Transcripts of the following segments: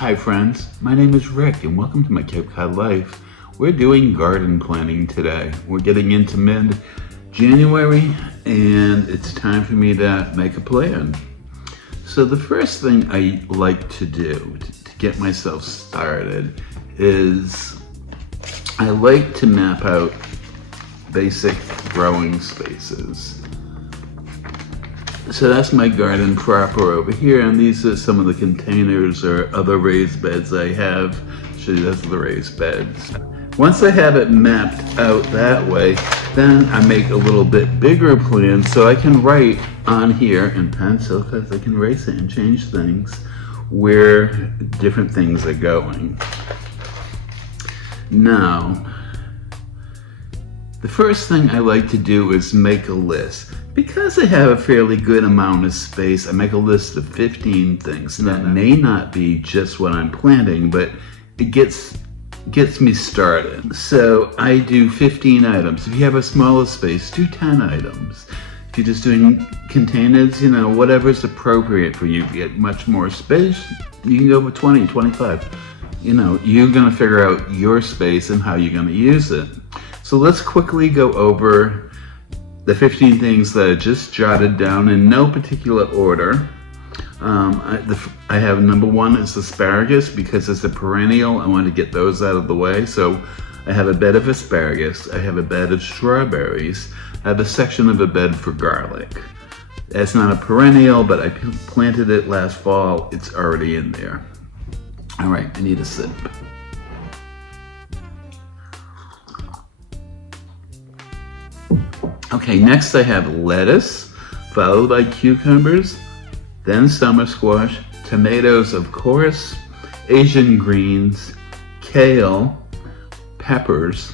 Hi friends, my name is Rick and welcome to my Cape Cod Life. We're doing garden planting today. We're getting into mid-January and it's time for me to make a plan. So the first thing I like to do to get myself started is I like to map out basic growing spaces. So that's my garden proper over here, and these are some of the containers or other raised beds I have. Actually, those are the raised beds. Once I have it mapped out that way, then I make a little bit bigger plan so I can write on here in pencil, because I can erase it and change things, where different things are going. Now, the first thing I like to do is make a list. Because I have a fairly good amount of space, I make a list of 15 things. And that may not be just what I'm planting, but it gets me started. So I do 15 items. If you have a smaller space, do 10 items. If you're just doing containers, whatever's appropriate for you. If you get much more space, you can go with 20, 25. You're gonna figure out your space and how you're gonna use it. So let's quickly go over the 15 things that I just jotted down in no particular order. I have number one is asparagus, because it's a perennial. I want to get those out of the way. So I have a bed of asparagus. I have a bed of strawberries. I have a section of a bed for garlic. It's not a perennial, but I planted it last fall. It's already in there. All right, I need a sip. Okay, next I have lettuce, followed by cucumbers, then summer squash, tomatoes of course, Asian greens, kale, peppers,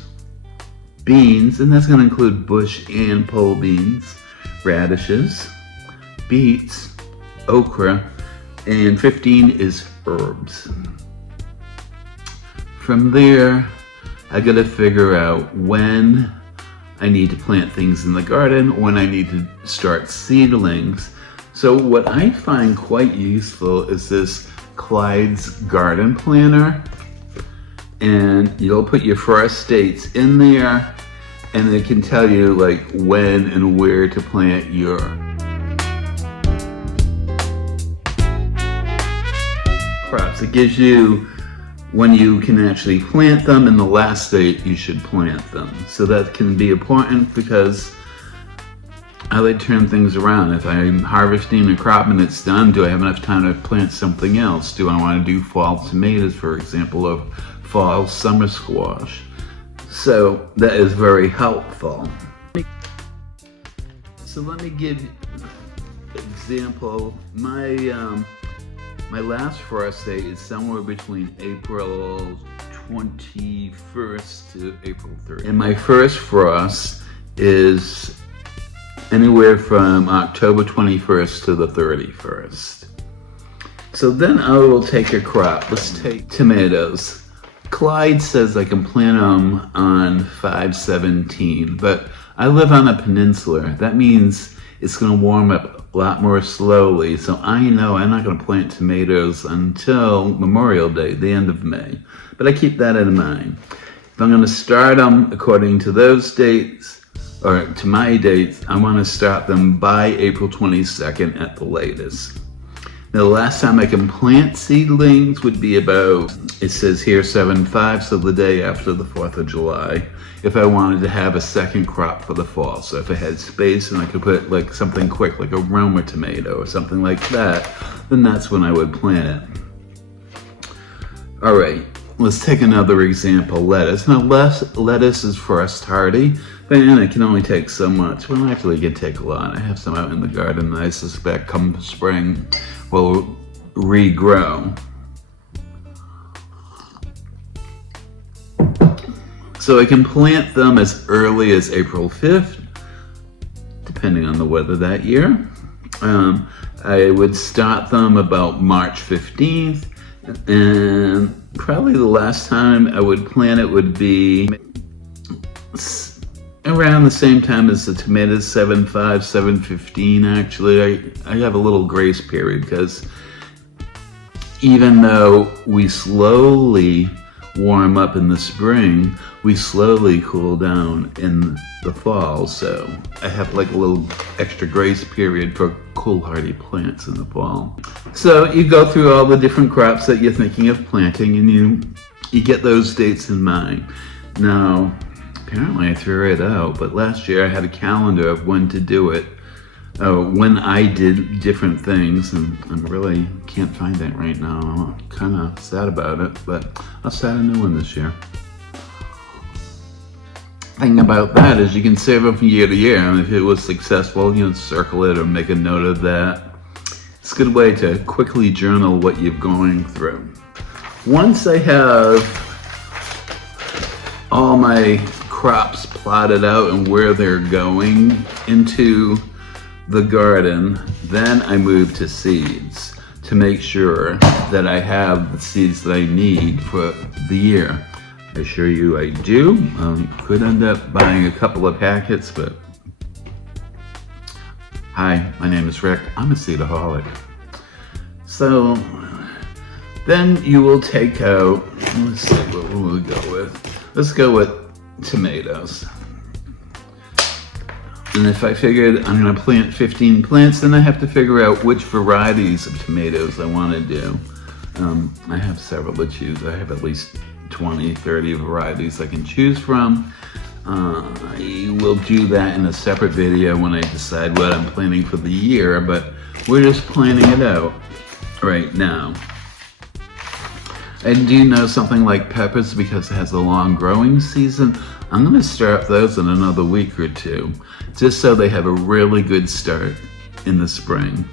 beans, and that's going to include bush and pole beans, radishes, beets, okra, and 15 is herbs. From there, I got to figure out when I need to plant things in the garden, when I need to start seedlings. So what I find quite useful is this Clyde's Garden Planner. And you'll put your frost dates in there, and it can tell you like when and where to plant your crops. It gives you when you can actually plant them and the last date you should plant them. So that can be important, because I like to turn things around. If I'm harvesting a crop and it's done, do I have enough time to plant something else? Do I want to do fall tomatoes, for example, or fall summer squash? So that is very helpful. So let me give you an example. My last frost date is somewhere between April 21st to April 30th. And my first frost is anywhere from October 21st to the 31st. So then I will take a crop. Let's take tomatoes. Clyde says I can plant them on 5/17, but I live on a peninsula. That means it's gonna warm up a lot more slowly, so I know I'm not going to plant tomatoes until Memorial Day, the end of May. But I keep that in mind. If I'm going to start them according to those dates, or to my dates, I want to start them by April 22nd at the latest. Now, the last time I can plant seedlings would be about, it says here 7/5, so the day after the 4th of July, if I wanted to have a second crop for the fall. So if I had space and I could put like something quick, like a Roma tomato or something like that, then that's when I would plant it. All right, let's take another example, lettuce. Now lettuce is frost hardy, but it can only take so much. Well, actually it can take a lot. I have some out in the garden that I suspect come spring will regrow. So I can plant them as early as April 5th, depending on the weather that year. I would start them about March 15th, and probably the last time I would plant it would be around the same time as the tomatoes, 7/5, 7/15 actually. I have a little grace period because even though we slowly warm up in the spring, we slowly cool down in the fall. So I have like a little extra grace period for cool hardy plants in the fall. So you go through all the different crops that you're thinking of planting, and you get those dates in mind. Now, apparently I threw it out, but last year I had a calendar of when to do it. When I did different things, and I really can't find it right now. I'm kind of sad about it, but I'll start a new one this year. Thing about that is you can save them from year to year, and if it was successful, circle it or make a note of that. It's a good way to quickly journal what you're going through. Once I have all my crops plotted out and where they're going into the garden, then I move to seeds to make sure that I have the seeds that I need for the year. I assure you I do. Could end up buying a couple of packets, but hi, my name is Rick. I'm a seedaholic. So then you will take out, let's see what we'll go with. Let's go with tomatoes. And if I figured I'm gonna plant 15 plants, then I have to figure out which varieties of tomatoes I wanna do. I have several to choose. I have at least 20, 30 varieties I can choose from. I will do that in a separate video when I decide what I'm planning for the year, but we're just planning it out right now. I do know something like peppers, because it has a long growing season. I'm gonna start those in another week or two, just so they have a really good start in the spring.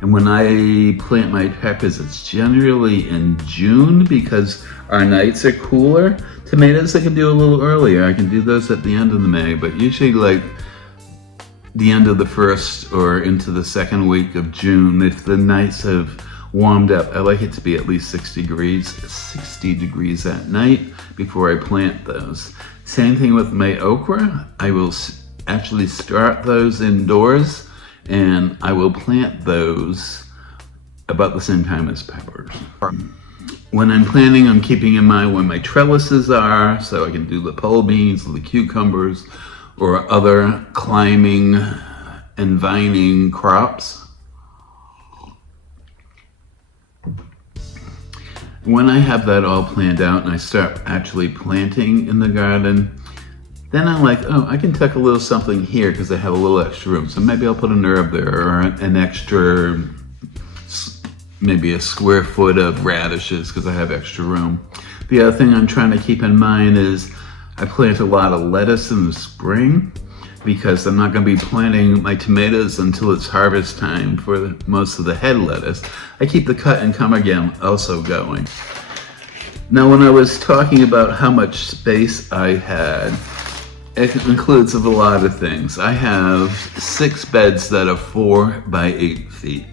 And when I plant my peppers, it's generally in June because our nights are cooler. Tomatoes I can do a little earlier. I can do those at the end of May, but usually like the end of the first or into the second week of June, if the nights have warmed up. I like it to be at least 60 degrees at night before I plant those. Same thing with my okra. I will actually start those indoors, and I will plant those about the same time as peppers. When I'm planting, I'm keeping in mind when my trellises are, so I can do the pole beans, the cucumbers, or other climbing and vining crops. When I have that all planned out and I start actually planting in the garden, then I'm like, oh, I can tuck a little something here because I have a little extra room. So maybe I'll put an herb there, or an extra, maybe a square foot of radishes because I have extra room. The other thing I'm trying to keep in mind is I plant a lot of lettuce in the spring because I'm not going to be planting my tomatoes until it's harvest time for most of the head lettuce. I keep the cut and come again also going. Now, when I was talking about how much space I had, it includes a lot of things. I have 6 beds that are 4 by 8 feet,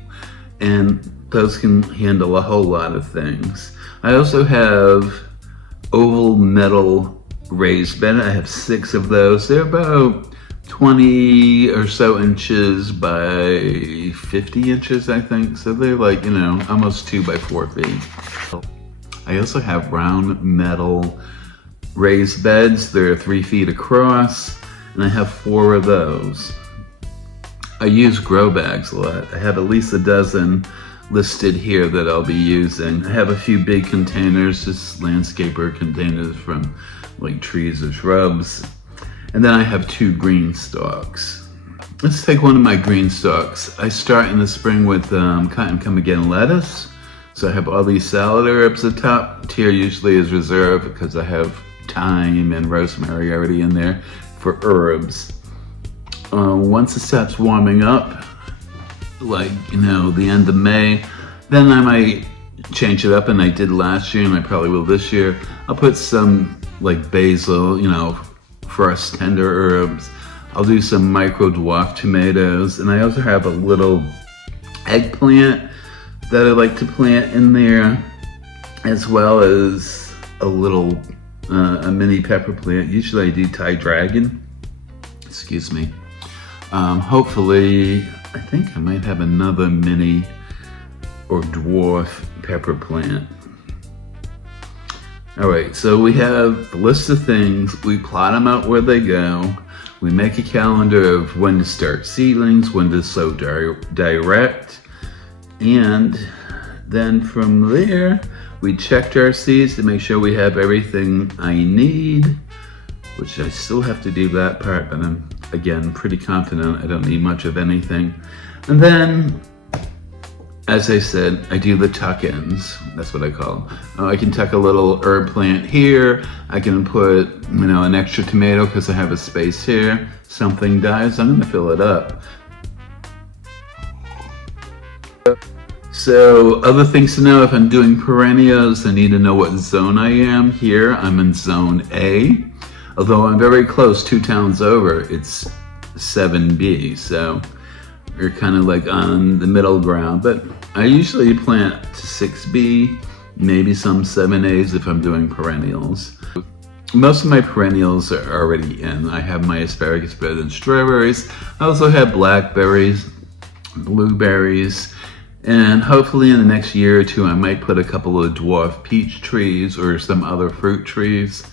and those can handle a whole lot of things. I also have oval metal raised bed. I have 6 of those. They're about 20 or so inches by 50 inches, I think. So they're like, almost 2 by 4 feet. I also have round metal raised beds. They're 3 feet across, and I have 4 of those. I use grow bags a lot. I have at least a dozen listed here that I'll be using. I have a few big containers, just landscaper containers from like trees or shrubs. And then I have 2 green stalks. Let's take one of my green stalks. I start in the spring with cut and come again lettuce. So I have all these salad herbs at the top. Tier usually is reserved because I have thyme and rosemary already in there for herbs. Once it starts warming up, like, the end of May, then I might change it up, and I did last year and I probably will this year. I'll put some like basil, fresh tender herbs. I'll do some micro dwarf tomatoes, and I also have a little eggplant that I like to plant in there, as well as a little a mini pepper plant. Usually I do Thai dragon. Excuse me. Hopefully, I think I might have another mini or dwarf pepper plant. All right, so we have a list of things. We plot them out where they go. We make a calendar of when to start seedlings, when to sow direct, and then from there, we checked our seeds to make sure we have everything I need, which I still have to do that part, but I'm, again, pretty confident I don't need much of anything. And then, as I said, I do the tuck-ins. That's what I call them. I can tuck a little herb plant here. I can put, an extra tomato because I have a space here. Something dies, I'm gonna fill it up. So other things to know, if I'm doing perennials, I need to know what zone I am. Here, I'm in zone A. Although I'm very close, 2 towns over, it's 7B. So you're kind of like on the middle ground, but I usually plant to 6B, maybe some 7As if I'm doing perennials. Most of my perennials are already in. I have my asparagus bed and strawberries. I also have blackberries, blueberries, and hopefully in the next year or 2, I might put a couple of dwarf peach trees or some other fruit trees.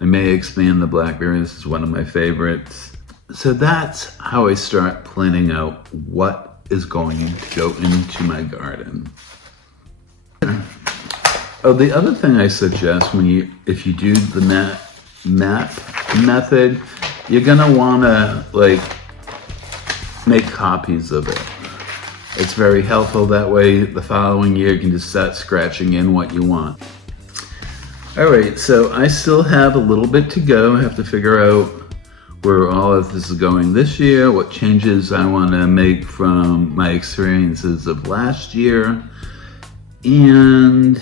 I may expand the blackberries, it's one of my favorites. So that's how I start planning out what is going to go into my garden. Oh, the other thing I suggest if you do the map method, you're gonna wanna make copies of it. It's very helpful that way. The following year you can just start scratching in what you want. All right, so I still have a little bit to go. I have to figure out where all of this is going this year, what changes I want to make from my experiences of last year, and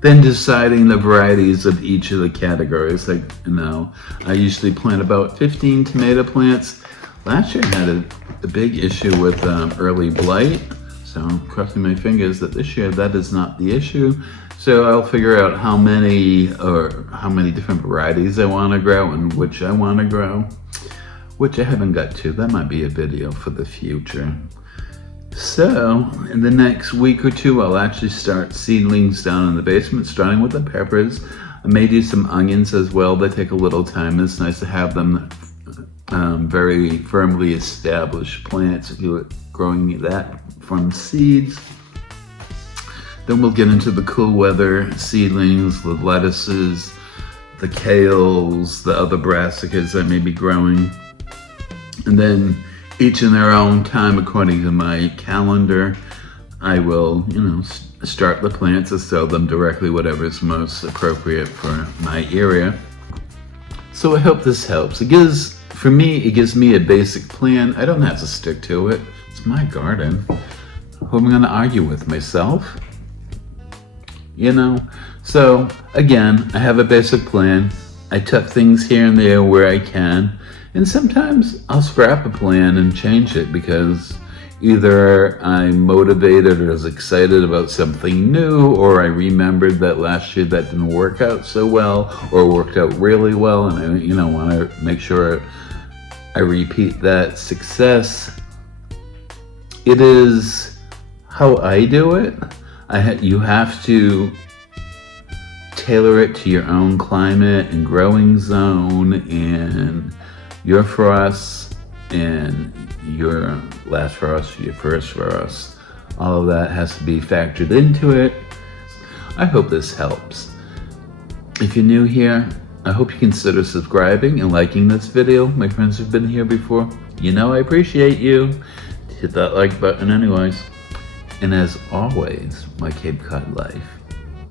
then deciding the varieties of each of the categories. I usually plant about 15 tomato plants. Last year I had a big issue with early blight, so I'm crossing my fingers that this year that is not the issue. So I'll figure out how many different varieties I want to grow and which I want to grow, which I haven't got to. That might be a video for the future. So in the next week or 2, I'll actually start seedlings down in the basement, starting with the peppers. I may do some onions as well. They take a little time. It's nice to have them very firmly established plants if you're growing that from seeds. Then we'll get into the cool weather seedlings, the lettuces, the kales, the other brassicas I may be growing. And then each in their own time, according to my calendar, I will, start the plants and sow them directly, whatever is most appropriate for my area. So I hope this helps. For me, it gives me a basic plan. I don't have to stick to it. It's my garden. Who am I gonna argue with, myself? So again, I have a basic plan. I tuck things here and there where I can, and sometimes I'll scrap a plan and change it because either I'm motivated or is excited about something new, or I remembered that last year that didn't work out so well, or worked out really well, and I want to make sure I repeat that success. It is how I do it. You have to tailor it to your own climate and growing zone and your frosts and your last frost, your first frost. All of that has to be factored into it. I hope this helps. If you're new here, I hope you consider subscribing and liking this video. My friends who've been here before, I appreciate you. Hit that like button anyways. And as always, my Cape Cod life.